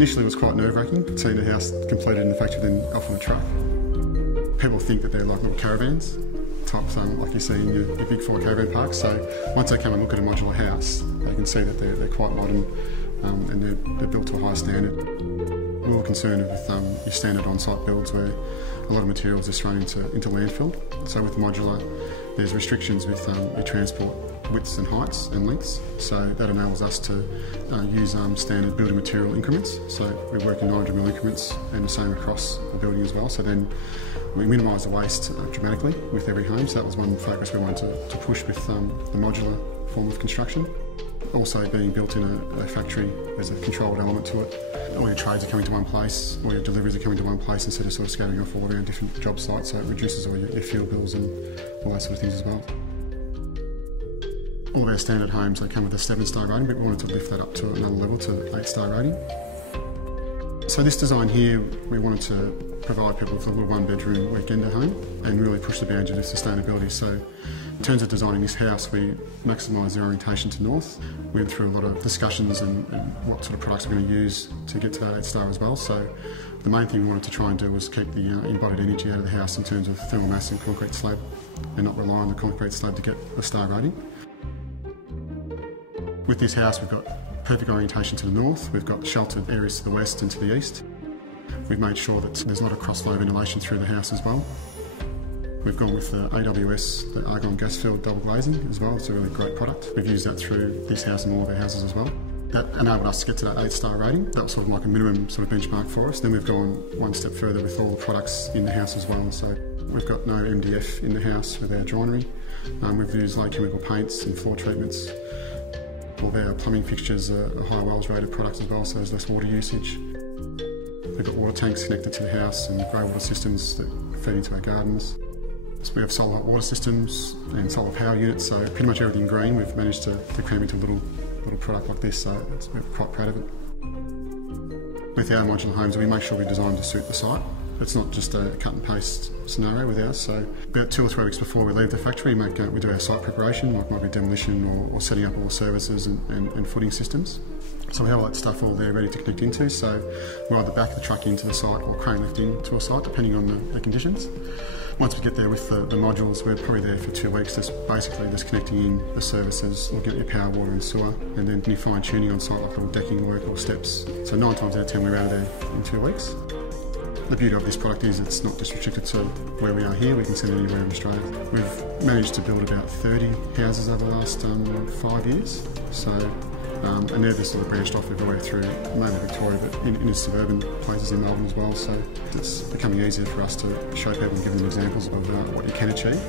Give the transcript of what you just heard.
Initially it was quite nerve-wracking, seeing the house completed in the factory then off on a truck. People think that they're like little caravans, type like you see in your big Ford caravan parks. So once they come and look at a modular house, they can see that they're quite modern and they're built to a high standard. We're all concerned with your standard on-site builds where a lot of materials are thrown into landfill. So with modular, there's restrictions with your transport widths and heights and lengths. So that enables us to use standard building material increments. So we work in 900mm increments and the same across the building as well. So then we minimise the waste dramatically with every home. So that was one focus we wanted to push with the modular form of construction. Also being built in a factory, there's a controlled element to it. All your trades are coming to one place, all your deliveries are coming to one place instead of sort of scattering off all around different job sites, so it reduces all your fuel bills and all that sort of things as well. All of our standard homes, they come with a 7-star rating, but we wanted to lift that up to another level to 8-star rating. So this design here, we wanted to provide people with a little 1-bedroom weekend at home and really push the boundaries of sustainability. So in terms of designing this house, we maximised the orientation to north. We went through a lot of discussions and what sort of products we're going to use to get to that 8-star as well. So the main thing we wanted to try and do was keep the embodied energy out of the house in terms of thermal mass and concrete slab and not rely on the concrete slab to get a star rating. With this house, we've got perfect orientation to the north, we've got sheltered areas to the west and to the east. We've made sure that there's not a cross-flow ventilation through the house as well. We've gone with the AWS, the argon gas-filled double glazing as well. It's a really great product. We've used that through this house and all of our houses as well. That enabled us to get to that 8-star rating. That was sort of like a minimum sort of benchmark for us. Then we've gone one step further with all the products in the house as well. So we've got no MDF in the house with our joinery. We've used low chemical paints and floor treatments. All of our plumbing fixtures are high wells rated products as well, so there's less water usage. We've got water tanks connected to the house and grey water systems that feed into our gardens. So we have solar hot water systems and solar power units, so pretty much everything green we've managed to cram into a little product like this, so we're quite proud of it. With our modular homes, we make sure we design to suit the site. It's not just a cut and paste scenario with ours, so about 2 or 3 weeks before we leave the factory, we do our site preparation, like might be demolition or setting up all the services and footing systems. So we have all that stuff all there ready to connect into, so we'll either back the truck into the site or crane lift into a site, depending on the conditions. Once we get there with the modules, we're probably there for 2 weeks, just connecting in the services, looking at your power, water and sewer, and then any fine tuning on site, like little decking work or steps. So 9 times out of 10 we're out of there in 2 weeks. The beauty of this product is it's not just restricted to where we are here, we can send it anywhere in Australia. We've managed to build about 30 houses over the last 5 years, so, and they're just sort of branched off everywhere through mainly Victoria, but in suburban places in Melbourne as well, so it's becoming easier for us to show people and give them examples of what you can achieve.